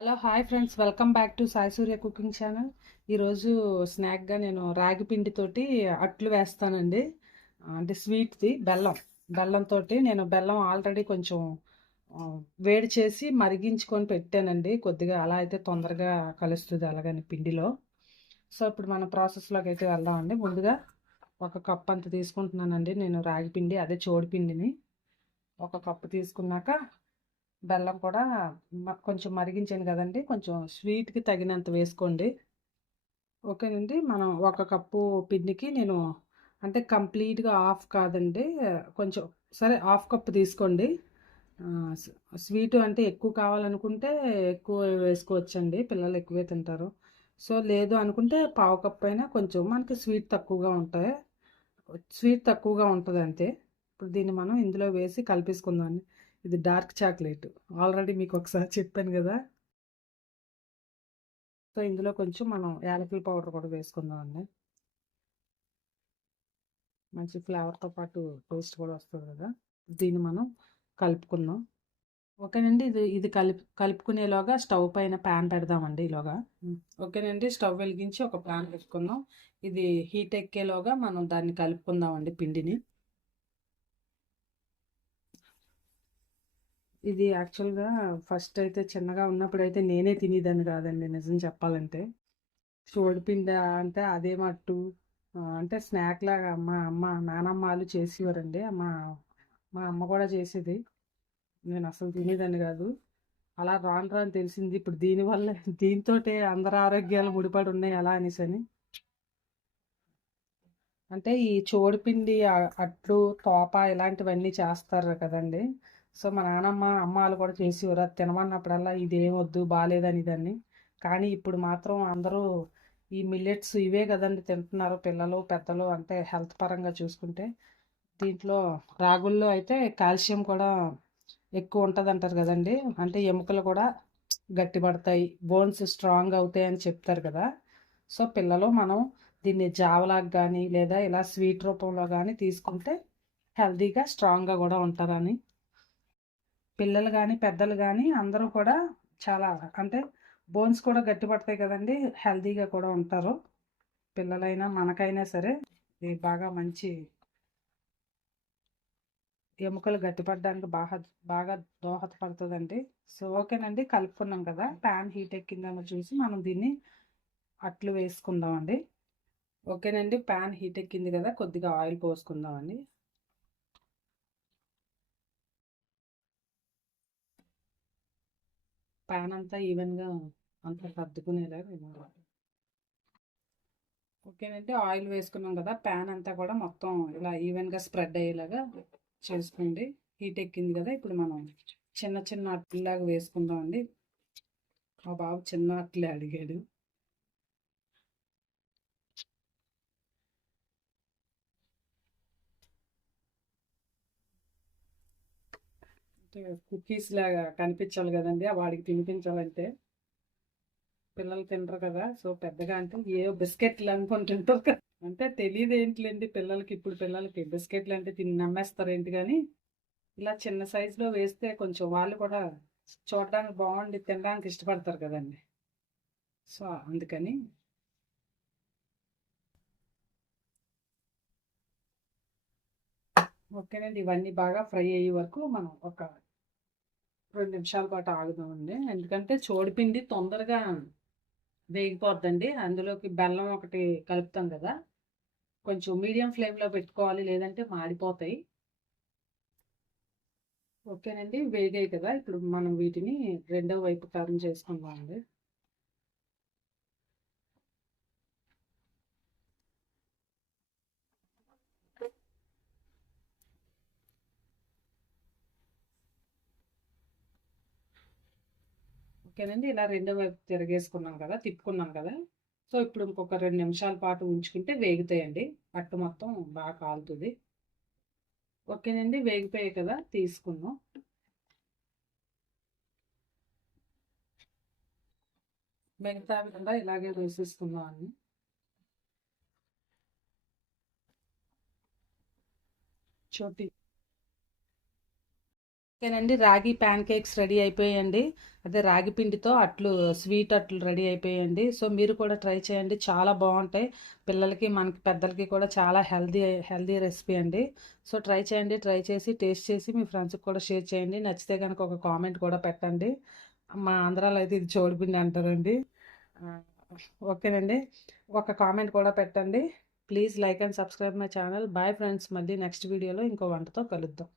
Hello hi friends. Welcome back to Sai Surya cooking channel. ఈరోజు స్నాక్గా నేను రాగి పిండితోటి అట్లు వేస్తానండి. అంటే స్వీట్ది బెల్లం. బెల్లంతో నేను బెల్లం ఆల్రెడీ కొంచెం వేడి చేసి మరిగించుకొని పెట్టానండి. కొద్దిగా అలా అయితే తొందరగా కలుస్తుంది అలాగని పిండిలో. సో ఇప్పుడు మన ప్రాసెస్లోకి అయితే వెళ్దామండి. ముందుగా ఒక కప్ అంత తీసుకుంటున్నానండి నేను రాగి పిండి అదే చోడి పిండిని. ఒక కప్పు తీసుకున్నాక బెల్లం కూడా కొంచెం మరిగించాను కదండి. కొంచెం స్వీట్కి తగినంత వేసుకోండి. ఓకేనండి మనం ఒక కప్పు పిండికి నేను అంటే కంప్లీట్గా ఆఫ్ కాదండి. కొంచెం సరే హాఫ్ కప్ తీసుకోండి. స్వీట్ అంటే ఎక్కువ కావాలనుకుంటే ఎక్కువ వేసుకోవచ్చండి. పిల్లలు ఎక్కువే తింటారు. సో లేదు అనుకుంటే పావు కప్ అయినా కొంచెం మనకి స్వీట్ తక్కువగా ఉంటాయి. స్వీట్ తక్కువగా ఉంటుంది అంతే ఇప్పుడు దీన్ని మనం ఇందులో వేసి కలిపేసుకుందాం ఇది డార్క్ చాక్లెట్. ఆల్రెడీ మీకు ఒకసారి చెప్పాను కదా. సో ఇందులో కొంచెం మనం యాలకుల పౌడర్ కూడా వేసుకుందాం అండి మంచి ఫ్లేవర్తో పాటు టేస్ట్ కూడా వస్తుంది కదా. దీన్ని మనం కలుపుకుందాం. ఓకేనండి. ఇది ఇది కలిపి కలుపుకునేలోగా స్టవ్ పైన ప్యాన్ పెడదామండి ఈలోగా. ఓకేనండి. స్టవ్ వెలిగించి ఒక ప్యాన్ పెట్టుకుందాం. ఇది హీట్ ఎక్కేలోగా మనం దాన్ని కలుపుకుందామండి పిండిని. ఇది యాక్చువల్గా ఫస్ట్ అయితే చిన్నగా ఉన్నప్పుడు అయితే నేనే తినేదాన్ని కాదండి నిజం చెప్పాలంటే. పిండి అంటే అదే మట్టు అంటే స్నాక్ లాగా మా అమ్మ నానమ్మ వాళ్ళు చేసేవారండి. మా మా అమ్మ కూడా చేసేది. నేను అసలు తినేదాన్ని కాదు. అలా రాను రాను తెలిసింది. ఇప్పుడు దీనివల్ల దీంతో అందరి ఆరోగ్యాలు ముడిపడి ఉన్నాయి ఎలా అనేసి అని అంటే ఈ చోడిపిండి అట్లు తోప ఇలాంటివన్నీ చేస్తారు కదండి. సో మా నానమ్మ అమ్మ వాళ్ళు కూడా చేసేవారు. అది తినమన్నప్పుడల్లా ఇది వద్దు బాగాలేదని దాన్ని కానీ ఇప్పుడు మాత్రం అందరూ ఈ మిల్లెట్స్ ఇవే కదండి తింటున్నారు పిల్లలు పెద్దలు అంటే హెల్త్ పరంగా చూసుకుంటే. దీంట్లో రాగుల్లో అయితే కాల్షియం కూడా ఎక్కువ ఉంటుంది అంటారు కదండి. అంటే ఎముకలు కూడా గట్టిపడతాయి బోన్స్ స్ట్రాంగ్ అవుతాయి అని చెప్తారు కదా. సో పిల్లలు మనం దీన్ని జావలాగా కానీ లేదా ఇలా స్వీట్ రూపంలో కానీ తీసుకుంటే హెల్తీగా స్ట్రాంగ్గా కూడా ఉంటారని పిల్లలు కానీ పెద్దలు కానీ అందరూ కూడా చాలా అంటే బోన్స్ కూడా గట్టిపడతాయి కదండి. హెల్తీగా కూడా ఉంటారు. పిల్లలైనా మనకైనా సరే ఇది బాగా మంచి ఎముకలు గట్టిపడడానికి బాగా బాగా దోహదపడుతుందండి. సో ఓకేనండి. కలుపుకున్నాం కదా. ప్యాన్ హీట్ ఎక్కిందేమో చూసి మనం దీన్ని అట్లు వేసుకుందామండి. ఓకేనండి. ప్యాన్ హీట్ ఎక్కింది కదా. కొద్దిగా ఆయిల్ పోసుకుందామండి. ప్యాన్ అంతా ఈవెన్గా అంతా సర్దుకునేలాగా ఇవ్వాలి. ఓకేనండి ఆయిల్ వేసుకున్నాం కదా ప్యాన్ అంతా కూడా మొత్తం ఇలా ఈవెన్గా స్ప్రెడ్ అయ్యేలాగా చేసుకోండి. హీట్ ఎక్కింది కదా ఇప్పుడు మనం చిన్న చిన్న అట్లలాగా వేసుకుందామండి. మా బాబు చిన్న అట్లే అడిగాడు. కుకీస్ లాగా కనిపించాలి కదండి వాడికి తినిపించాలంటే. పిల్లలు తినరు కదా సో పెద్దగా అంటే ఏ బిస్కెట్లు అనుకుని తింటారు కదా. అంటే తెలియదు ఏంటిలేండి పిల్లలకి ఇప్పుడు పిల్లలకి బిస్కెట్లు అంటే తిని నమ్మేస్తారు ఏంటి కానీ ఇలా చిన్న సైజులో వేస్తే కొంచెం వాళ్ళు కూడా చూడడానికి బాగుండి తినడానికి ఇష్టపడతారు కదండి. సో అందుకని ఓకేనండి ఇవన్నీ బాగా ఫ్రై అయ్యే వరకు మనం ఒక రెండు నిమిషాల పాటు ఆగుదామండి. ఎందుకంటే చోడిపిండి తొందరగా వేగిపోద్దండి. అందులోకి బెల్లం ఒకటి కలుపుతాం కదా. కొంచెం మీడియం ఫ్లేమ్లో పెట్టుకోవాలి. లేదంటే మాడిపోతాయి. ఓకేనండి. వేగాయి కదా. ఇప్పుడు మనం వీటిని రెండో వైపు టర్న్ చేసుకుందామండి. ఓకేనండి. ఇలా రెండో వైపు తిరగేసుకున్నాం కదా తిప్పుకున్నాం కదా. సో ఇప్పుడు ఇంకొక రెండు నిమిషాల పాటు ఉంచుకుంటే వేగుతాయండి. అట్టు మొత్తం బాగా కాలుతుంది. ఓకేనండి. వేగిపోయాయి కదా తీసుకున్నాం మిగతా కూడా ఇలాగే వేసేసుకుందాం అని చోటి ఓకేనండి. రాగి ప్యాన్ కేక్స్ రెడీ అయిపోయాయండి అదే రాగి పిండితో అట్లు స్వీట్ అట్లు రెడీ అయిపోయాయండి సో మీరు కూడా ట్రై చేయండి. చాలా బాగుంటాయి. పిల్లలకి మనకి పెద్దలకి కూడా చాలా హెల్దీ హెల్దీ రెసిపీ అండి. సో ట్రై చేయండి. ట్రై చేసి టేస్ట్ చేసి మీ ఫ్రెండ్స్కి కూడా షేర్ చేయండి. నచ్చితే కనుక ఒక కామెంట్ కూడా పెట్టండి. మా ఆంధ్రాలో అయితే ఇది చోడిపిండి అంటారండి. ఓకేనండి. ఒక కామెంట్ కూడా పెట్టండి. Please like and subscribe my channel. Bye friends. మళ్ళీ నెక్స్ట్ వీడియోలో ఇంకో వంటతో కలుద్దాం.